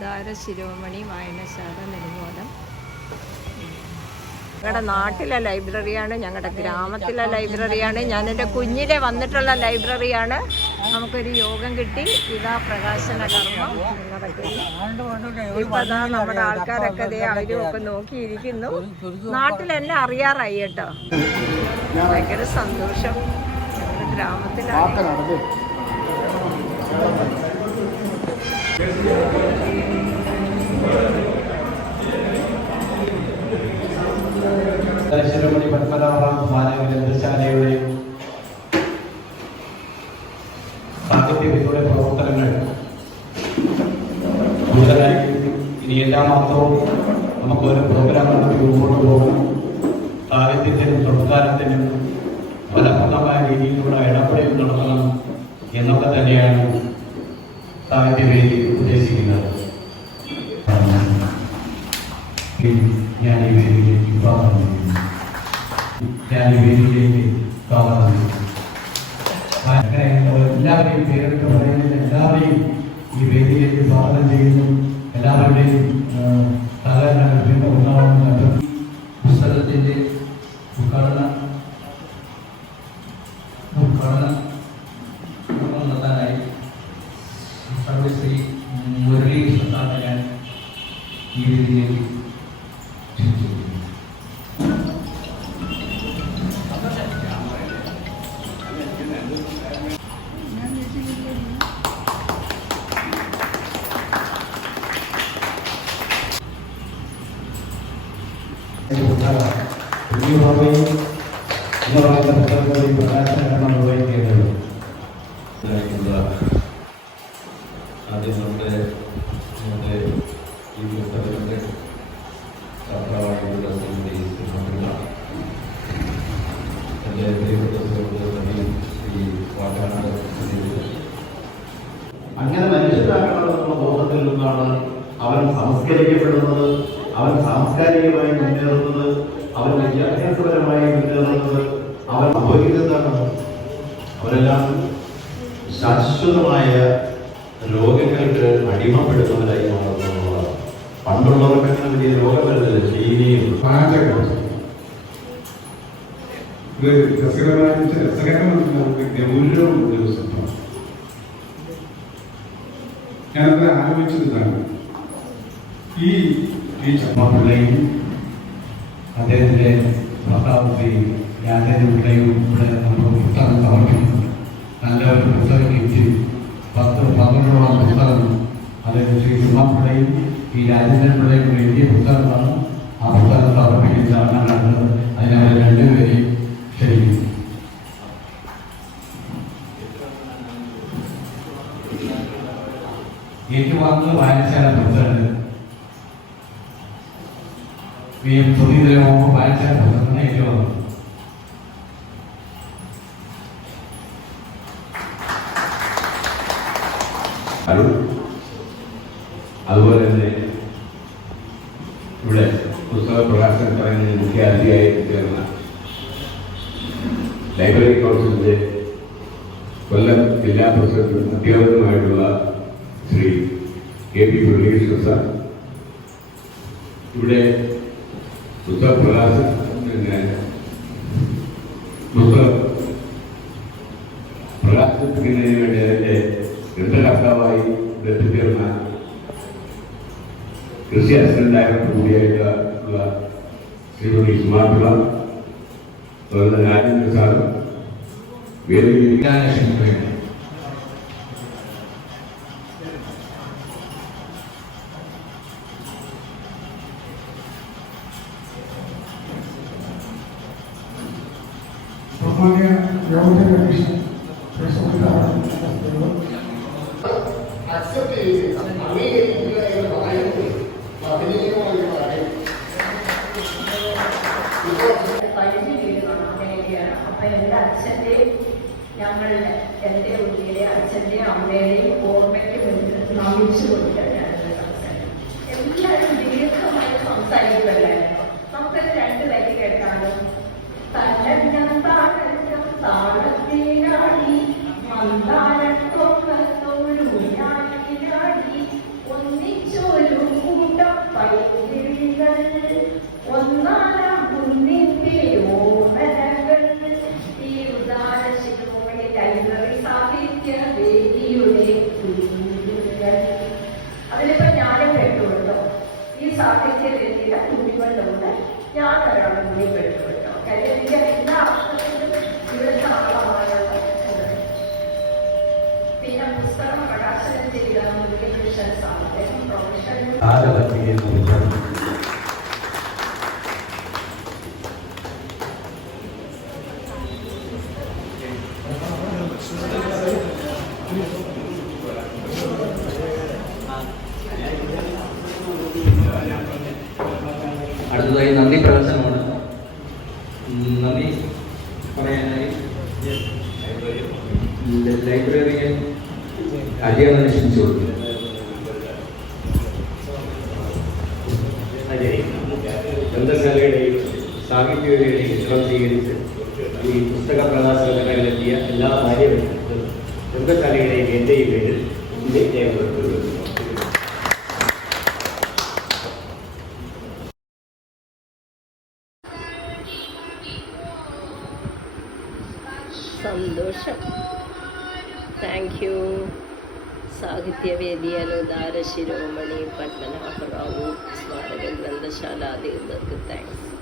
ധാര ശിരോമണി വായനശാല നെടുങ്കോലം. ഞങ്ങളുടെ നാട്ടിലെ ലൈബ്രറിയാണ് ഞങ്ങളുടെ ഗ്രാമത്തിലെ ലൈബ്രറിയാണ്. ഞാൻ എന്റെ കുഞ്ഞിലെ വന്നിട്ടുള്ള ലൈബ്രറിയാണ്. നമുക്കൊരു യോഗം കിട്ടി. ഇതാ പ്രകാശന കർമ്മം. ഇപ്പൊ അതാ നമ്മുടെ ആൾക്കാരൊക്കെ ദേ അവരും ഒക്കെ നോക്കിയിരിക്കുന്നു നാട്ടിലെന്നെ അറിയാറായി കേട്ടോ. ഭയങ്കര സന്തോഷം. ഗ്രാമത്തിലാണ്. ശിരോമണി പത്മനാഭ ഗ്രന്ഥശാലയുടെ സാഹിത്യവിധിയുടെ പ്രവർത്തനങ്ങൾ കൂടുതലായി ഇനി എല്ലാ മാസവും നമുക്ക് ഓരോ പ്രോഗ്രാം നടത്തി മുമ്പോട്ട് പോകണം. സാഹിത്യത്തിനും സംസ്കാരത്തിനും ഫലപ്രദമായ രീതിയിലൂടെ ഇടപെടൽ നടത്തണം എന്നൊക്കെ തന്നെയാണ് സാഹിത്യവേദി ഉദ്ദേശിക്കുന്നത് ഞാൻ ഈ വേദിയിലേക്ക് ഞാൻ ഈ വേദിയിലേക്ക് അങ്ങനെ എല്ലാവരെയും പേരെടുത്ത് പറയുന്നതിൽ എല്ലാവരെയും ഈ വേദിയിലേക്ക് സ്വാഗതം ചെയ്യുന്നു. എല്ലാവരുടെയും എന്ന് പറയുന്ന പുസ്തകങ്ങളിൽ പ്രകാശനം നിർവഹിക്കേണ്ടത് ആദ്യം നമ്മുടെ നമ്മുടെ ഈ പുസ്തകത്തിന്റെ സഭാവായിട്ടുള്ള ശ്രീമതി ശ്രീമന്തിര എന്റെ പ്രിയപ്പെട്ട സഹോദരൻ ശ്രീ വാക്കാനന്ദ അങ്ങനെ മനുഷ്യരാകണമെന്നുള്ള ബോധത്തിൽ നിന്നാണ് അവൻ സംസ്കരിക്കപ്പെടുന്നത് അവൻ സാംസ്കാരികമായി മുന്നേറുന്നത്. അവൻ വിദ്യാഭ്യാസപരമായി മുന്നേറുന്നത് അവൻ സംഭവിക്കുന്നതാണ് അവരെല്ലാം ശാശ്വതമായ രോഗങ്ങൾക്ക് അടിമപ്പെടുന്നവരായി മാറുന്നതാണ് പണ്ടുള്ളവർക്ക് വലിയ രോഗമല്ല ചീനിയും ഞാനത് ഈ ടീച്ചർ അദ്ദേഹത്തിന്റെ ഭർത്താവ് രാജേന്ദ്ര പിള്ളയും ഇവിടെ പുസ്തകം സമർപ്പിക്കുന്നു. നല്ല ഒരു പുസ്തകം കിട്ടി. പത്ത് പന്ത്രണ്ടോളം പുസ്തകം അത് ശ്രീ സുമാ പിള്ളയും ഈ രാജേന്ദ്രൻ പിള്ളയും എഴുതിയ പുസ്തകമാണ് ആ പുസ്തകം വായനശാല പ്രസിഡന്റിനെ ഏറ്റുവാങ്ങുന്നു അരുൺ അതുപോലെ തന്നെ ഇവിടെ പുസ്തക പ്രകാശന ചടങ്ങിന് മുഖ്യ അതിഥിയായി ചേർന്ന ലൈബ്രറി കൗൺസിലിന്റെ കൊല്ലം ജില്ലാ president അധ്യാപകനുമായിട്ടുള്ള Sri K P Muralikrishna sir. ഇവിടെ तुझा भला न्याय तुझं భ్రాతృత్వ వినయం ఏదైతే ఎంత కష్టవాయి బ్రతికేరున కృషి అసందాయకుడిగా శ్రీమతి సుమార్గా నాగేంద్ర సార్ వేరే విజ్ఞాన శంకర్ ബഹുമാന്യ യോഗ കമ്മീഷൻ അക്സെപ്റ്റ് ചെയ്തില്ല അംഗീകരിക്കുക എന്ന് പറയുന്നത് അഭിനയമായി പറയും എന്റെ അച്ഛന്റെ ഞങ്ങളുടെ എന്റെ ഉള്ളിലെ അച്ഛന്റെ അമ്മയുടെയും ഓർമ്മയ്ക്ക് വേണ്ടി ഞാനിത് സംസാരിക്കും എല്ലാവരും ദീർഘമായി സംസാരിക്കുമല്ലായിരുന്നു നമുക്കത് രണ്ട് വരി കേട്ടാലും താളത്തിലാടി മന്ദാരത്തൊക്കത്തോടുയാടി ഒന്നിച്ചൊരു കൂട്ടം പൈതൃകൾ ഒന്നാലാം കുന്നിന്റെ ഓമനകൾ ഈ ഉദാര ശിരോമണി ലൈബ്രറി സാഹിത്യ വേദിയുടെ അതിലിപ്പോ ഞാനും പെട്ടു കേട്ടോ ഈ സാഹിത്യ വേദിയുടെ കുഞ്ഞുകളിലുണ്ട് ഞാൻ ഒരാളും കൂടി പെട്ടു കേട്ടോ കാര്യം എനിക്ക് എല്ലാ കാലപട്ടികയെ കുറിച്ചാണ് അടുത്തതായി നന്ദി പ്രദർശനമാണ്. ഉം, നന്ദി പറയാനായി. ലൈബ്രറിയെ അജയനെ ക്ഷണിച്ചു കൊടുക്കുന്നു ഗ്രന്ഥശാലയുടെയും സാഹിത്യവേദിയുടെയും ചിത്രം സ്വീകരിച്ച് ഈ പുസ്തക പ്രകാശനത്തിലെത്തിയ എല്ലാ ഭാര്യവർക്കും ഗ്രന്ഥശാലയുടെയും എന്റെയും പേരിൽ ഇന്ത്യ രേഖപ്പെടുത്തുന്നു സന്തോഷം. താങ്ക് യു സാഹിത്യവേദി ദാരശിരോമണി ശിരോമണി പത്മനാഭറാവു സ്മാരക ഗ്രന്ഥശാല അധികൃതർക്ക് താങ്ക്സ്